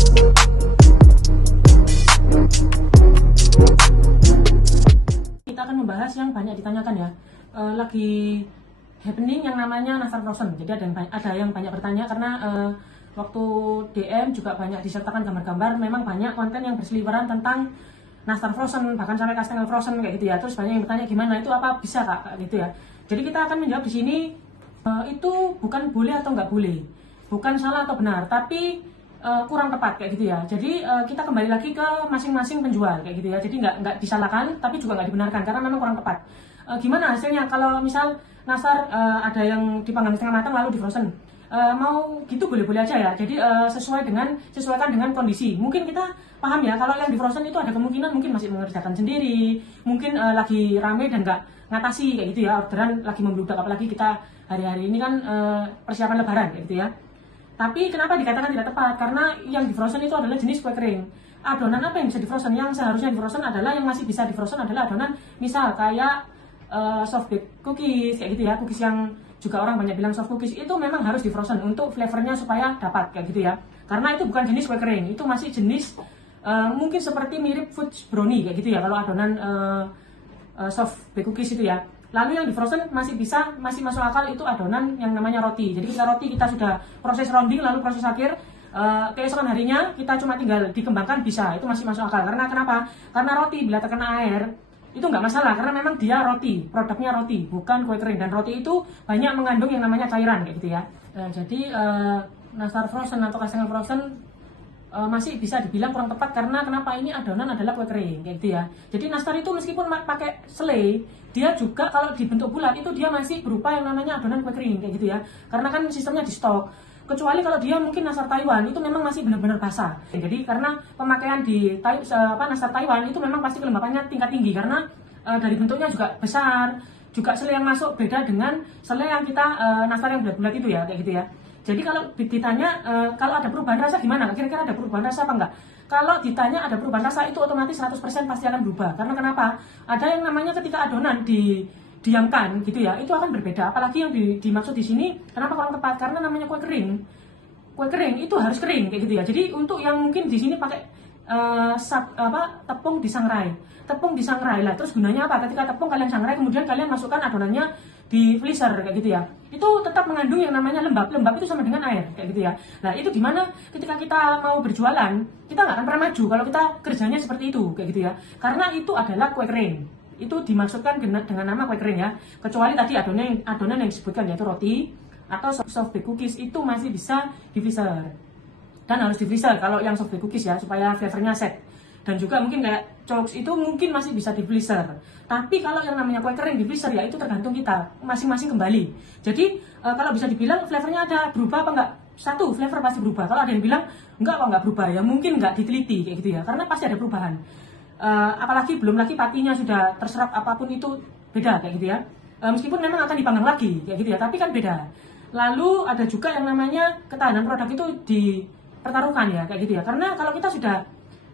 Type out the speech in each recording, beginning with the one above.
Kita akan membahas yang banyak ditanyakan ya, lagi happening yang namanya nastar frozen. Jadi ada yang banyak bertanya karena waktu DM juga banyak disertakan gambar-gambar. Memang banyak konten yang berseliweran tentang nastar frozen, bahkan sampai kastengel frozen kayak gitu ya. Terus banyak yang bertanya gimana itu, apa bisa kak gitu ya. Jadi kita akan menjawab di sini, itu bukan boleh atau nggak boleh, bukan salah atau benar, tapi kurang tepat kayak gitu ya. Jadi kita kembali lagi ke masing-masing penjual kayak gitu ya. Jadi nggak disalahkan tapi juga nggak dibenarkan karena memang kurang tepat. Gimana hasilnya kalau misal nastar ada yang dipanggang setengah matang lalu di frozen, mau gitu boleh-boleh aja ya. Jadi sesuaikan dengan kondisi. Mungkin kita paham ya kalau yang di frozen itu ada kemungkinan mungkin masih mengerjakan sendiri, mungkin lagi rame dan nggak ngatasi kayak gitu ya, orderan lagi membludak, apalagi kita hari-hari ini kan persiapan lebaran kayak gitu ya. Tapi kenapa dikatakan tidak tepat? Karena yang di frozen itu adalah jenis kue kering. Adonan apa yang bisa di frozen? Yang seharusnya di frozen adalah, yang masih bisa di frozen adalah adonan misal kayak soft baked cookies kayak gitu ya. Cookies yang juga orang banyak bilang soft cookies itu memang harus di frozen untuk flavornya supaya dapat kayak gitu ya. Karena itu bukan jenis kue kering, itu masih jenis mungkin seperti mirip fudge brownie kayak gitu ya. Kalau adonan soft baked cookies itu ya. Lalu yang di frozen masih masuk akal itu adonan yang namanya roti. Jadi kita roti kita sudah proses rounding lalu proses akhir, keesokan harinya kita cuma tinggal dikembangkan bisa, itu masih masuk akal. Karena kenapa? Karena roti bila terkena air itu nggak masalah karena memang dia roti, produknya roti bukan kue kering, dan roti itu banyak mengandung yang namanya cairan kayak gitu ya. Jadi nastar frozen atau kastengel frozen masih bisa dibilang kurang tepat karena kenapa? Ini adonan adalah kue kering kayak gitu ya. Jadi nastar itu meskipun pakai selai, dia juga kalau dibentuk bulat itu dia masih berupa yang namanya adonan kue kering kayak gitu ya. Karena kan sistemnya di stok. Kecuali kalau dia mungkin nastar Taiwan itu memang masih benar-benar basah. Jadi karena pemakaian di nastar Taiwan itu memang pasti kelembapannya tingkat tinggi karena dari bentuknya juga besar. Juga selai yang masuk beda dengan selai yang kita nastar yang bulat-bulat itu ya kayak gitu ya. Jadi kalau ditanya kalau ada perubahan rasa gimana? Kira-kira ada perubahan rasa apa enggak? Kalau ditanya ada perubahan rasa itu otomatis 100% pasti akan berubah. Karena kenapa? Ada yang namanya ketika adonan didiamkan gitu ya, itu akan berbeda. Apalagi yang dimaksud di sini, kenapa kurang tepat? Karena namanya kue kering. Kue kering itu harus kering kayak gitu ya. Jadi untuk yang mungkin di sini pakai tepung disangrai. Tepung disangrai lah. Terus gunanya apa? Ketika tepung kalian sangrai kemudian kalian masukkan adonannya di freezer kayak gitu ya, itu tetap mengandung yang namanya lembab itu sama dengan air kayak gitu ya. Nah itu gimana ketika kita mau berjualan, kita nggak akan pernah maju kalau kita kerjanya seperti itu kayak gitu ya, karena itu adalah kue kering, itu dimaksudkan dengan nama kue kering ya. Kecuali tadi adonan yang disebutkan yaitu roti atau soft baked cookies itu masih bisa di freezer, dan harus di freezer kalau yang soft baked cookies ya supaya flavornya set. Dan juga mungkin kayak cokes itu mungkin masih bisa di freezer. Tapi kalau yang namanya kue kering di freezer ya itu tergantung kita masing-masing kembali. Jadi kalau bisa dibilang flavornya ada berubah apa enggak? Satu, flavor pasti berubah. Kalau ada yang bilang enggak kok enggak berubah ya mungkin enggak diteliti kayak gitu ya. Karena pasti ada perubahan. Apalagi belum lagi patinya sudah terserap apapun itu beda kayak gitu ya. Meskipun memang akan dipanggang lagi kayak gitu ya, tapi kan beda. Lalu ada juga yang namanya ketahanan produk itu dipertaruhkan ya kayak gitu ya. Karena kalau kita sudah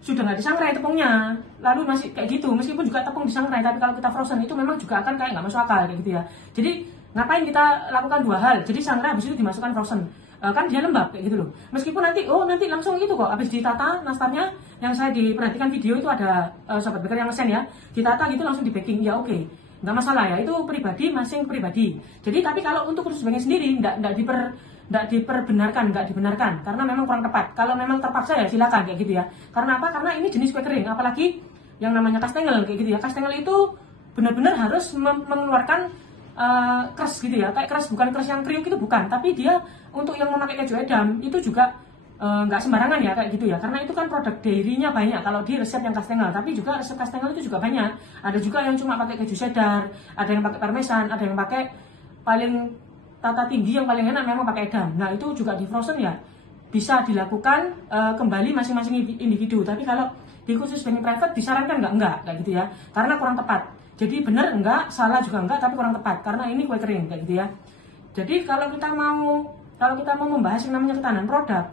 nggak disangrai tepungnya, lalu masih kayak gitu, meskipun juga tepung disangrai, tapi kalau kita frozen itu memang juga akan kayak nggak masuk akal kayak gitu ya. Jadi ngapain kita lakukan dua hal? Jadi sangrai habis itu dimasukkan frozen, kan dia lembab kayak gitu loh. Meskipun nanti langsung gitu kok, habis ditata nastarnya, yang saya diperhatikan video itu ada sobat baker yang ngesen ya, ditata gitu langsung di baking ya oke. Nggak masalah ya, itu pribadi masing pribadi. Jadi tapi kalau untuk khusus baking sendiri nggak dibenarkan karena memang kurang tepat. Kalau memang terpaksa ya silakan kayak gitu ya. Karena apa? Karena ini jenis kue kering, apalagi yang namanya kastengel kayak gitu ya. Kastengel itu benar-benar harus mengeluarkan keras gitu ya. Kayak keras, bukan keras yang kriuk itu bukan, tapi dia untuk yang memakai keju edam itu juga nggak sembarangan ya kayak gitu ya. Karena itu kan produk dairy-nya banyak kalau di resep yang kastengel, tapi juga resep kastengel itu juga banyak. Ada juga yang cuma pakai keju cheddar, ada yang pakai parmesan, ada yang pakai paling tata tinggi yang paling enak memang pakai edam. Nah itu juga di frozen ya bisa dilakukan kembali masing-masing individu. Tapi kalau di khusus baking private disarankan enggak kayak gitu ya, karena kurang tepat. Jadi benar enggak, salah juga enggak, tapi kurang tepat karena ini kue kering kayak gitu ya. Jadi kalau kita mau membahas yang namanya ketahanan produk,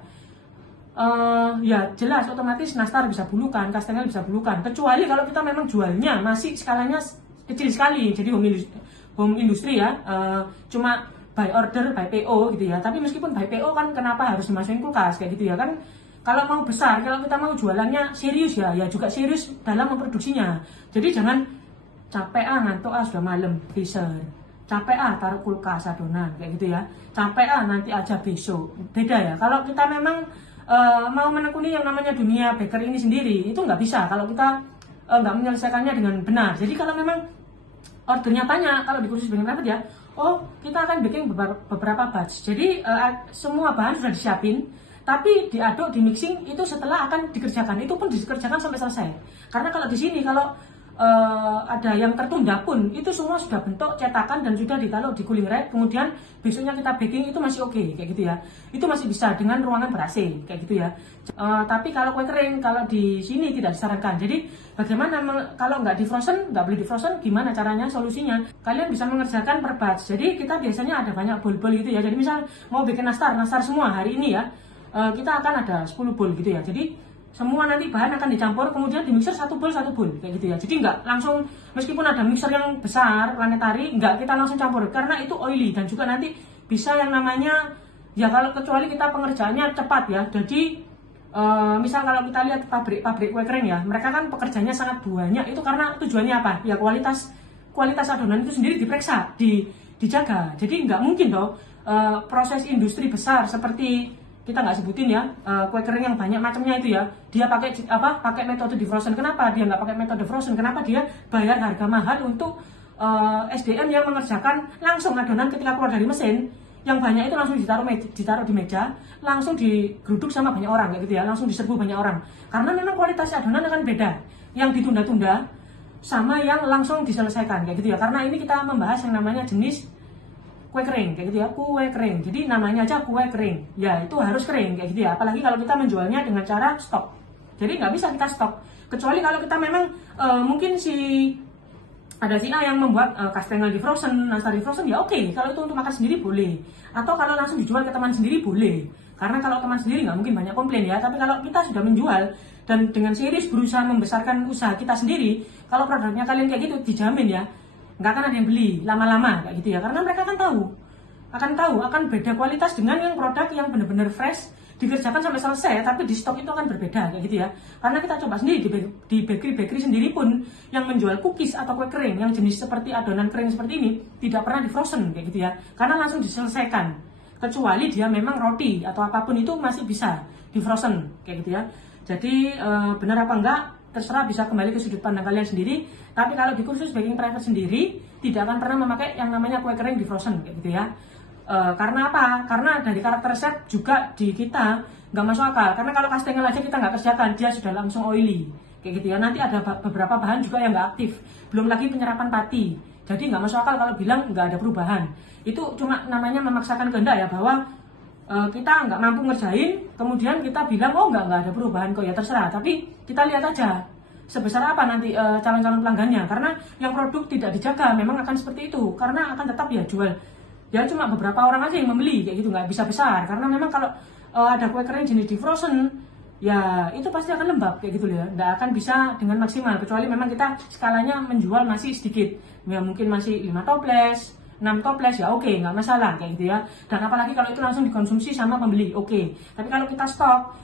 ya jelas otomatis nastar bisa bulukan, kastengel bisa bulukan. Kecuali kalau kita memang jualnya masih skalanya kecil sekali, jadi home industry ya, cuma by order, by PO gitu ya. Tapi meskipun by PO kan kenapa harus dimasukin kulkas kayak gitu ya kan, Kalau mau besar, kalau kita mau jualannya serius ya juga serius dalam memproduksinya. Jadi jangan capek ngantuk sudah malam freezer, capek taruh kulkas adonan kayak gitu ya, capek nanti aja besok. Beda ya. Kalau kita memang mau menekuni yang namanya dunia bakery ini sendiri, itu nggak bisa kalau kita nggak menyelesaikannya dengan benar. Jadi kalau memang ordernya banyak, kalau di kursus baking private ya, oh kita akan baking beberapa batch. Jadi semua bahan sudah disiapin, tapi diaduk, di mixing itu setelah akan dikerjakan. Itu pun dikerjakan sampai selesai. Karena kalau di sini kalau ada yang tertunda pun itu semua sudah bentuk cetakan dan sudah ditaruh di cooling rack, kemudian besoknya kita baking itu masih oke kayak gitu ya. Itu masih bisa dengan ruangan ber-AC kayak gitu ya. Tapi kalau kue kering kalau di sini tidak disarankan. Jadi bagaimana kalau nggak di frozen, nggak boleh di frozen, gimana caranya solusinya? Kalian bisa mengerjakan per batch. Jadi kita biasanya ada banyak bowl-bowl gitu ya. Jadi misal mau bikin nastar semua hari ini ya, kita akan ada 10 bowl gitu ya. Jadi semua nanti bahan akan dicampur, kemudian di mixer satu bowl kayak gitu ya. Jadi nggak langsung, meskipun ada mixer yang besar planetary, nggak kita langsung campur karena itu oily dan juga nanti bisa yang namanya ya, kalau kecuali kita pengerjaannya cepat ya. Jadi misal kalau kita lihat pabrik kue kering ya, mereka kan pekerjaannya sangat banyak. Itu karena tujuannya apa? Ya kualitas adonan itu sendiri diperiksa, dijaga. Jadi nggak mungkin dong proses industri besar seperti kita nggak sebutin ya, kue kering yang banyak macamnya itu ya, dia pakai metode di frozen. Kenapa dia nggak pakai metode frozen? Kenapa dia bayar harga mahal untuk SDM yang mengerjakan langsung adonan ketika keluar dari mesin? Yang banyak itu langsung ditaruh di meja, langsung digeruduk sama banyak orang kayak gitu ya, langsung diserbu banyak orang. Karena memang kualitas adonan akan beda, yang ditunda-tunda sama yang langsung diselesaikan kayak gitu ya. Karena ini kita membahas yang namanya jenis kue kering kayak gitu ya, kue kering. Jadi namanya aja kue kering, ya itu harus kering kayak gitu ya. Apalagi kalau kita menjualnya dengan cara stok, jadi nggak bisa kita stok. Kecuali kalau kita memang mungkin ada si A yang membuat kastengel di frozen, nastar di frozen, ya oke. Kalau itu untuk makan sendiri boleh, atau kalau langsung dijual ke teman sendiri boleh. Karena kalau teman sendiri nggak mungkin banyak komplain ya. Tapi kalau kita sudah menjual dan dengan serius berusaha membesarkan usaha kita sendiri, kalau produknya kalian kayak gitu dijamin ya, nggak akan ada yang beli lama-lama kayak gitu ya. Karena mereka akan beda kualitas dengan yang produk yang benar-benar fresh, dikerjakan sampai selesai, tapi di stok itu akan berbeda kayak gitu ya. Karena kita coba sendiri di bakery sendiri pun yang menjual cookies atau kue kering yang jenis seperti adonan kering seperti ini tidak pernah di frozen kayak gitu ya, karena langsung diselesaikan. Kecuali dia memang roti atau apapun itu masih bisa di frozen kayak gitu ya. Jadi benar apa enggak terserah, bisa kembali ke sudut pandang kalian sendiri. Tapi kalau di kursus baking private sendiri tidak akan pernah memakai yang namanya kue kering di frozen kayak gitu ya. Karena apa? Karena dari karakter resep juga di kita nggak masuk akal. Karena kalau kastengel aja kita nggak kerjakan, dia sudah langsung oily kayak gitu ya. Nanti ada beberapa bahan juga yang nggak aktif, belum lagi penyerapan pati. Jadi nggak masuk akal kalau bilang nggak ada perubahan. Itu cuma namanya memaksakan kehendak ya, bahwa kita nggak mampu ngerjain, kemudian kita bilang oh nggak ada perubahan kok, ya terserah. Tapi kita lihat aja sebesar apa nanti calon-calon pelanggannya. Karena yang produk tidak dijaga memang akan seperti itu, karena akan tetap ya jual. Ya cuma beberapa orang aja yang membeli kayak gitu, nggak bisa besar. Karena memang kalau ada kue kering jenis di frozen, ya itu pasti akan lembab kayak gitu ya, nggak akan bisa dengan maksimal. Kecuali memang kita skalanya menjual masih sedikit, ya mungkin masih 5 toples, 6 toples ya oke, nggak masalah kayak gitu ya. Dan apalagi kalau itu langsung dikonsumsi sama pembeli, oke. Tapi kalau kita stok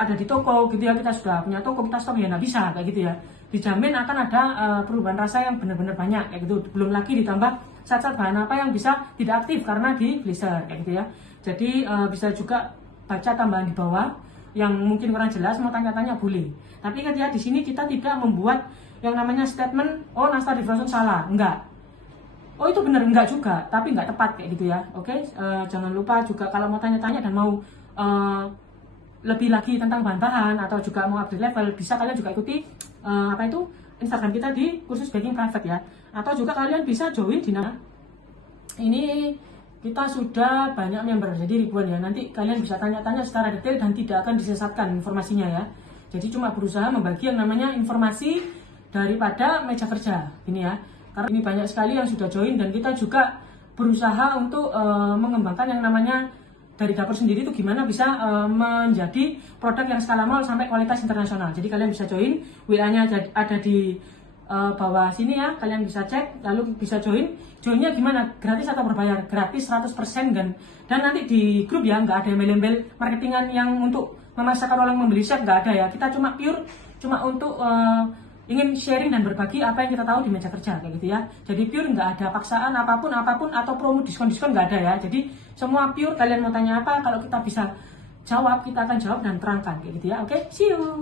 ada di toko gitu ya, kita sudah punya toko, kita stok ya nggak bisa kayak gitu ya. Dijamin akan ada perubahan rasa yang benar-benar banyak kayak gitu. Belum lagi ditambah zat-zat bahan apa yang bisa tidak aktif karena di freezer kayak gitu ya. Jadi bisa juga baca tambahan di bawah yang mungkin kurang jelas, mau tanya-tanya boleh. Tapi kan ya di sini kita tidak membuat yang namanya statement oh nastar di frozen salah, enggak. Oh itu benar enggak juga, tapi enggak tepat kayak gitu ya. Oke, jangan lupa juga kalau mau tanya-tanya dan mau lebih lagi tentang bahan-bahan atau juga mau upgrade level, bisa kalian juga ikuti Instagram kita di kursus baking private ya. Atau juga kalian bisa join di ini, kita sudah banyak member, jadi ribuan ya. Nanti kalian bisa tanya-tanya secara detail dan tidak akan disesatkan informasinya ya. Jadi cuma berusaha membagi yang namanya informasi daripada meja kerja ini ya. Karena ini banyak sekali yang sudah join, dan kita juga berusaha untuk mengembangkan yang namanya dari dapur sendiri itu gimana bisa menjadi produk yang skala mall sampai kualitas internasional. Jadi kalian bisa join, WA-nya ada di bawah sini ya, kalian bisa cek, lalu bisa join. Joinnya gimana? Gratis atau berbayar? Gratis 100%, dan nanti di grup ya nggak ada email-email marketingan yang untuk memaksakan orang membeli share, nggak ada ya. Kita cuma pure cuma untuk ingin sharing dan berbagi apa yang kita tahu di meja kerja kayak gitu ya. Jadi pure nggak ada paksaan apapun atau promo diskon nggak ada ya. Jadi semua pure, kalian mau tanya apa, kalau kita bisa jawab kita akan jawab dan terangkan kayak gitu ya. Oke, see you.